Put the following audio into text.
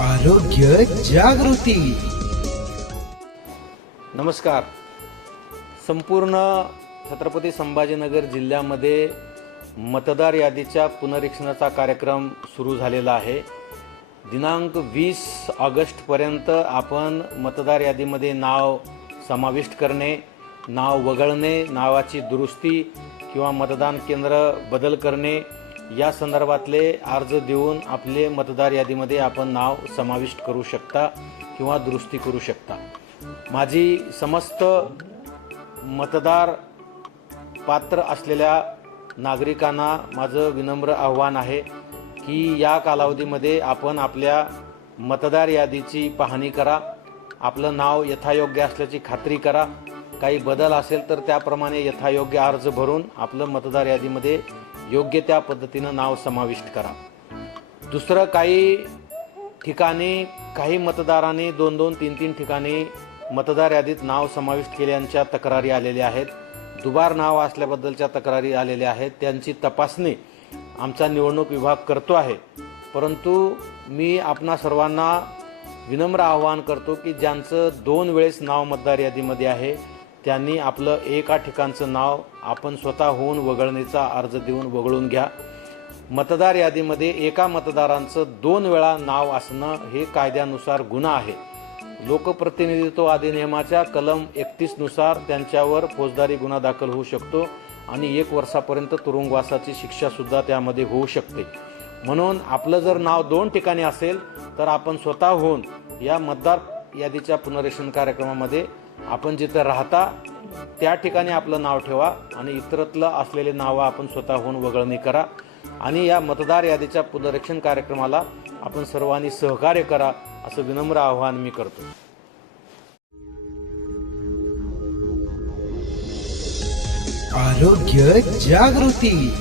आरोग्य जागृती. नमस्कार. संपूर्ण छत्रपती संभाजीनगर जिल्ह्यामध्ये मतदार यादीच्या पुनरीक्षणाचा कार्यक्रम सुरू झालेला आहे. दिनांक वीस ऑगस्टपर्यंत आपण मतदार यादीमध्ये नाव समाविष्ट करणे नाव वगळणे नावाची दुरुस्ती किंवा मतदान केंद्र बदल करणे या संदर्भातले अर्ज देऊन आपले मतदार यादीमध्ये आपण नाव समाविष्ट करू शकता किंवा दुरुस्ती करू शकता. माझी समस्त मतदार पात्र असलेल्या नागरिकांना माझं विनम्र आव्हान आहे की या कालावधीमध्ये आपण आपल्या मतदार यादीची पाहणी करा आपलं नाव यथायोग्य असल्याची खात्री करा. काही बदल असेल तर त्याप्रमाणे यथायोग्य अर्ज भरून आपलं मतदार यादीमध्ये योग्य त्या पद्धतीनं नाव समाविष्ट करा. दुसरं काही ठिकाणी काही मतदारांनी दोन दोन तीन तीन ठिकाणी मतदार यादीत नाव समाविष्ट केल्याच्या तक्रारी आलेल्या आहेत. दुबार नाव असल्याबद्दलच्या तक्रारी आलेल्या आहेत. त्यांची तपासणी आमचा निवडणूक विभाग करतो आहे. परंतु मी आपणा सर्वांना विनम्र आवाहन करतो की ज्यांचं दोन वेळेस नाव मतदार यादीमध्ये आहे त्यांनी आपलं एका ठिकाणचं नाव आपण स्वतःहून वगळण्याचा अर्ज देऊन वगळून घ्या. मतदार यादीमध्ये एका मतदारांचं दोन वेळा नाव असणं हे कायद्यानुसार गुन्हा आहे. लोकप्रतिनिधित्व अधिनियमाच्या कलम एकतीसनुसार त्यांच्यावर फौजदारी गुन्हा दाखल होऊ शकतो आणि एक वर्षापर्यंत तुरुंगवासाची शिक्षासुद्धा त्यामध्ये होऊ शकते. म्हणून आपलं जर नाव दोन ठिकाणी असेल तर आपण स्वतःहून या मतदार यादीच्या पुनरेशन कार्यक्रमामध्ये आपण जिथं राहता त्या ठिकाणी आपलं नाव ठेवा आणि इतरतलं असलेले नावं आपण स्वतःहून वगळणी करा. आणि या मतदार यादीच्या पुनरीक्षण कार्यक्रमाला आपण सर्वांनी सहकार्य करा असं विनम्र आवाहन मी करतो. आरोग्य जागृती.